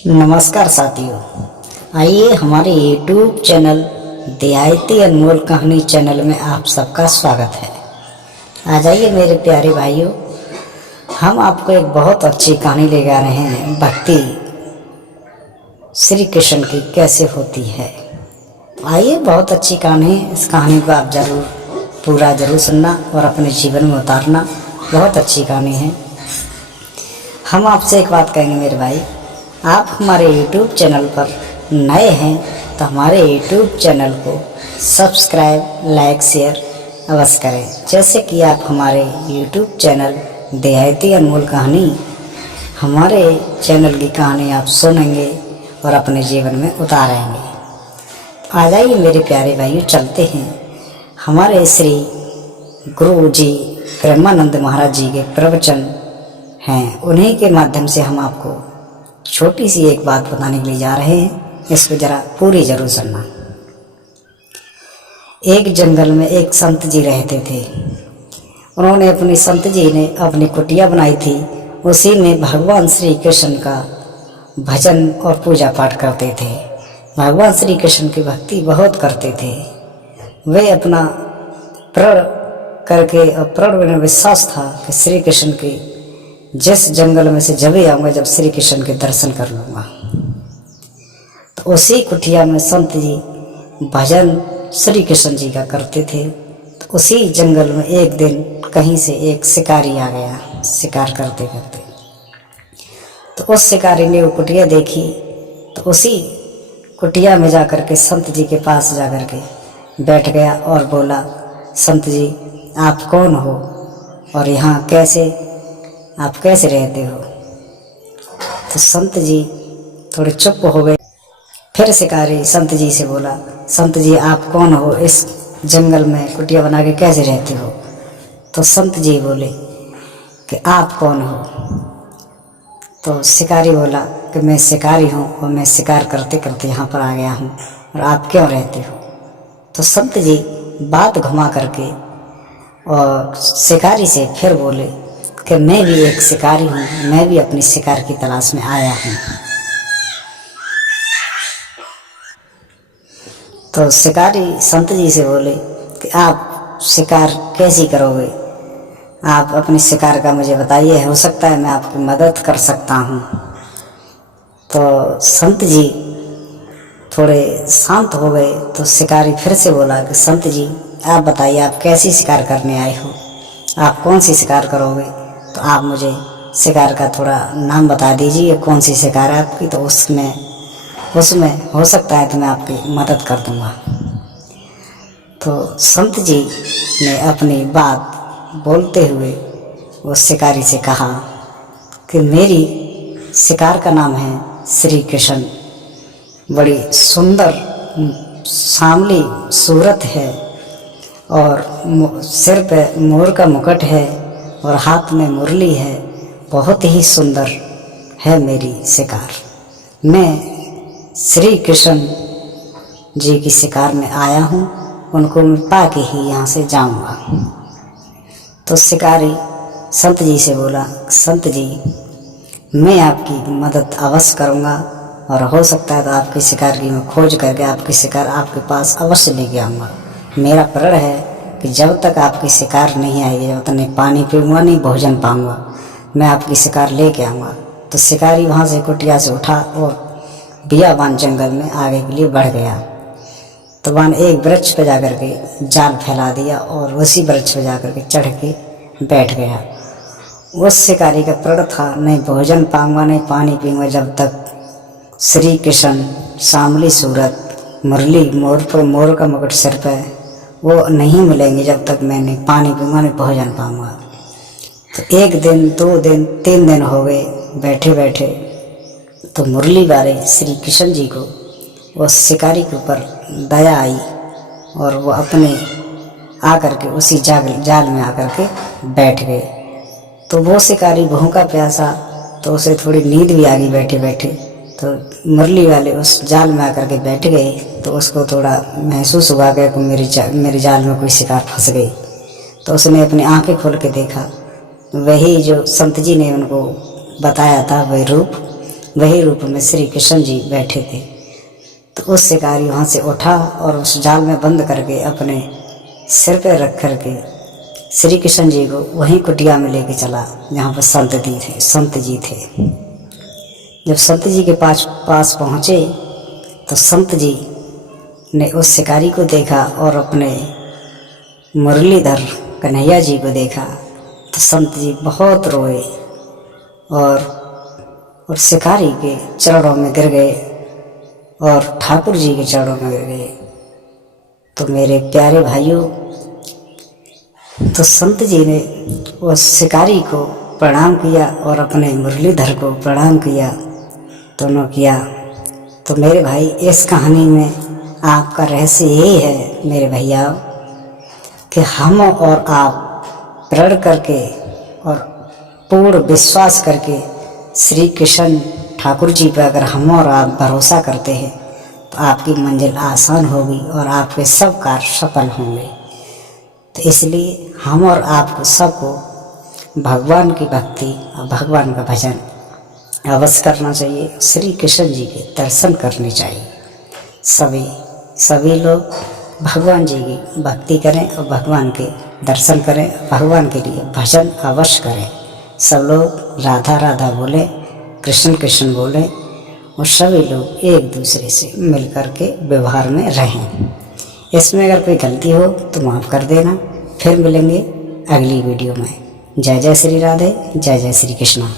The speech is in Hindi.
नमस्कार साथियों, आइए हमारे YouTube चैनल देहाती अनमोल कहानी चैनल में आप सबका स्वागत है। आ जाइए मेरे प्यारे भाइयों, हम आपको एक बहुत अच्छी कहानी ले जा रहे हैं। भक्ति श्री कृष्ण की कैसे होती है। आइए, बहुत अच्छी कहानी है। इस कहानी को आप पूरा जरूर सुनना और अपने जीवन में उतारना। बहुत अच्छी कहानी है। हम आपसे एक बात कहेंगे मेरे भाई, आप हमारे YouTube चैनल पर नए हैं तो हमारे YouTube चैनल को सब्सक्राइब, लाइक, शेयर अवश्य करें। जैसे कि आप हमारे YouTube चैनल देहाती अनमोल कहानी, हमारे चैनल की कहानी आप सुनेंगे और अपने जीवन में उतारेंगे। आ जाइए मेरे प्यारे भाइयों, चलते हैं। हमारे श्री गुरु जी प्रेमानंद महाराज जी के प्रवचन हैं, उन्हीं के माध्यम से हम आपको छोटी सी एक बात बताने के लिए जा रहे हैं। इसको जरा पूरी जरूर सुनना। एक जंगल में एक संत जी रहते थे। उन्होंने संत जी ने अपनी कुटिया बनाई थी। उसी में भगवान श्री कृष्ण का भजन और पूजा पाठ करते थे। भगवान श्री कृष्ण की भक्ति बहुत करते थे। वे अपना प्रण करके और प्रण में विश्वास था कि श्री कृष्ण की जिस जंगल में से जब ही आऊँगा, जब श्री कृष्ण के दर्शन कर लूँगा। तो उसी कुटिया में संत जी भजन श्री कृष्ण जी का करते थे। तो उसी जंगल में एक दिन कहीं से एक शिकारी आ गया, शिकार करते करते। तो उस शिकारी ने वो कुटिया देखी। तो उसी कुटिया में जाकर के संत जी के पास जाकर के बैठ गया और बोला, संत जी आप कौन हो और यहाँ आप कैसे रहते हो। तो संत जी थोड़े चुप हो गए। फिर शिकारी संत जी से बोला, संत जी आप कौन हो, इस जंगल में कुटिया बना के कैसे रहते हो। तो संत जी बोले कि आप कौन हो। तो शिकारी बोला कि मैं शिकारी हूँ और मैं शिकार करते करते यहाँ पर आ गया हूँ, और आप क्यों रहते हो। तो संत जी बात घुमा करके और शिकारी से फिर बोले कि मैं भी एक शिकारी हूँ, मैं भी अपनी शिकार की तलाश में आया हूँ। तो शिकारी संत जी से बोले कि आप शिकार कैसी करोगे, आप अपनी शिकार का मुझे बताइए, हो सकता है मैं आपकी मदद कर सकता हूँ। तो संत जी थोड़े शांत हो गए। तो शिकारी फिर से बोला कि संत जी आप बताइए, आप कैसी शिकार करने आए हो, आप कौन सी शिकार करोगे। तो आप मुझे शिकार का थोड़ा नाम बता दीजिए, कौन सी शिकार है आपकी, तो उसमें हो सकता है तो मैं आपकी मदद कर दूंगा। तो संत जी ने अपनी बात बोलते हुए उस शिकारी से कहा कि मेरी शिकार का नाम है श्री कृष्ण। बड़ी सुंदर सांवली सूरत है और सिर पे मोर का मुकुट है और हाथ में मुरली है। बहुत ही सुंदर है मेरी शिकार। मैं श्री कृष्ण जी की शिकार में आया हूँ, उनको मैं पा के ही यहाँ से जाऊँगा। तो शिकारी संत जी से बोला, संत जी मैं आपकी मदद अवश्य करूँगा और हो सकता है तो आपकी शिकार की मैं खोज करके आपकी शिकार आपके पास अवश्य लेके आऊँगा। मेरा प्रण है कि जब तक आपकी शिकार नहीं आएगी, जब तक नहीं पानी पीऊँगा, नहीं भोजन पाऊँगा, मैं आपकी शिकार लेके आऊँगा। तो शिकारी वहाँ से कुटिया से उठा और बियाबान जंगल में आगे के लिए बढ़ गया। तो वहाँ एक वृक्ष पर जाकर के जाल फैला दिया और उसी वृक्ष पर जाकर के चढ़ के बैठ गया। उस शिकारी का प्रण था, नहीं भोजन पाऊँगा, नहीं पानी पीऊँगा, जब तक श्री कृष्ण सांवली सूरत, मुरली, मोर का मुकुट सिर पर, वो नहीं मिलेंगे, जब तक मैं नहीं पानी पीऊँगा, नहीं भोजन पाऊँगा। तो एक दिन, 2 दिन, 3 दिन हो गए बैठे बैठे। तो मुरली वाले श्री कृष्ण जी को उस शिकारी के ऊपर दया आई और वो अपने आकर के उसी जाल में आकर के बैठ गए। तो वो शिकारी भूखा प्यासा, तो उसे थोड़ी नींद भी आ गई बैठे बैठे। तो मुरली वाले उस जाल में आकर के बैठ गए। तो उसको थोड़ा महसूस हुआ गया कि मेरे जाल में कोई शिकार फंस गई। तो उसने अपनी आंखें खोल के देखा, वही जो संत जी ने उनको बताया था वही रूप वही रूप में श्री कृष्ण जी बैठे थे। तो उस शिकारी वहाँ से उठा और उस जाल में बंद करके अपने सिर पे रख करके श्री कृष्ण जी को वहीं कुटिया में लेके चला जहाँ पर संत जी थे। जब संत जी के पास पहुँचे तो संत जी ने उस शिकारी को देखा और अपने मुरलीधर कन्हैया जी को देखा तो संत जी बहुत रोए और शिकारी के चरणों में गिर गए और ठाकुर जी के चरणों में गिर गए। तो मेरे प्यारे भाइयों, तो संत जी ने उस शिकारी को प्रणाम किया और अपने मुरलीधर को प्रणाम किया, दोनों किया। तो मेरे भाई, इस कहानी में आपका रहस्य यही है मेरे भैया कि हम और आप प्रण करके और पूर्ण विश्वास करके श्री कृष्ण ठाकुर जी पर अगर हम और आप भरोसा करते हैं तो आपकी मंजिल आसान होगी और आपके सब कार्य सफल होंगे। तो इसलिए हम और आपको सबको भगवान की भक्ति और भगवान का भजन अवश्य करना चाहिए। श्री कृष्ण जी के दर्शन करने चाहिए। सभी लोग भगवान जी की भक्ति करें और भगवान के दर्शन करें, भगवान के लिए भजन अवश्य करें। सब लोग राधा राधा बोले, कृष्ण कृष्ण बोले और सभी लोग एक दूसरे से मिल कर के व्यवहार में रहें। इसमें अगर कोई गलती हो तो माफ़ कर देना। फिर मिलेंगे अगली वीडियो में। जय जय श्री राधे, जय जय श्री कृष्णा।